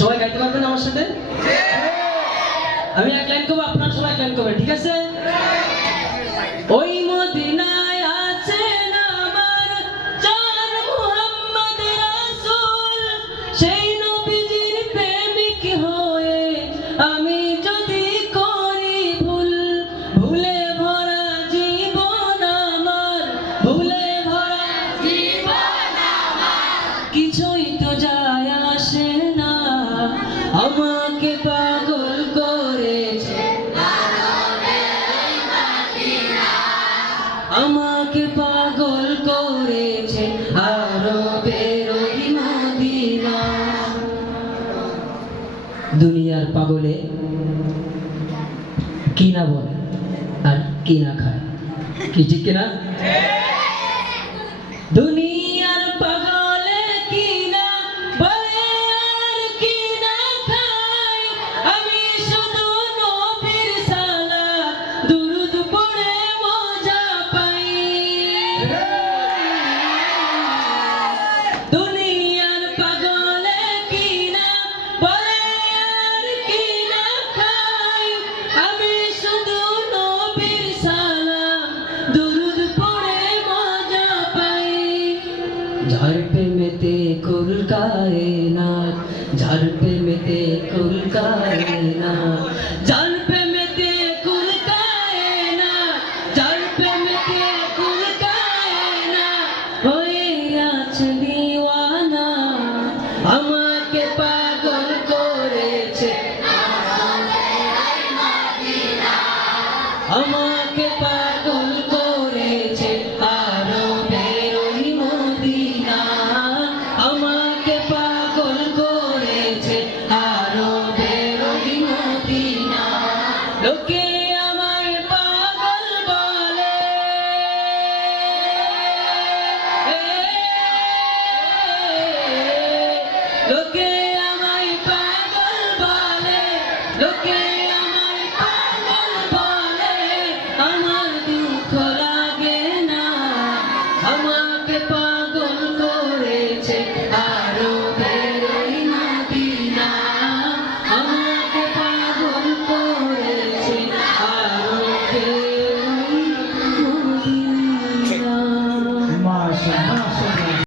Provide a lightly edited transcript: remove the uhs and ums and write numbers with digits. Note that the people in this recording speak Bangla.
সবাই গাইতে পারবেন আমার সাথে? আমি এক লাইন করবো, আপনারা সবাই এক লাইন করবেন, ঠিক আছে? ওই মদিনায় আছেন আমার জান মুহাম্মদ রাসূল, সেই নবীজির প্রেমিক হয়ে আমি যদি করি ভুল, ভুলে ভরা জীবন আমার, ভুলে ভরা জীবন আমার, কিছুই তো যায় আসে না, আমাকে পাগল করেছে আমাকে পাগল করেছে আরবের ওই মদিনা। দুনিয়ার পাগলে কি না বলে আর কি না খায়, কি ঠিক কিনা? দুনিয়ার পাগলে কি না বলে আর কি না খায়, আমি শুধু নবীর সালাত দুরূদ পড়ে মজা পাই। দুনিয়ার পাগলে কি না বলে আর কি না খায়, আমি শুধু নবীর সালাম দুরূদ পড়ে মজা পাই। যার প্রেমেতে কুল কায়নাত, যার প্রেমেতে কুল কায়নাত, যার প্রেমেতে কুল কায়নাত, যার প্রেমেতে কুল কায়নাত হয়ে আছে দিওয়ানা, আমাকে পাগল করেছে আমাকে পাগল করেছে আরবের ওই মদিনা, আমাকে পাগল করেছে আরবের ওই মদিনা। লোকে আমায় পাগল বলে, লোকে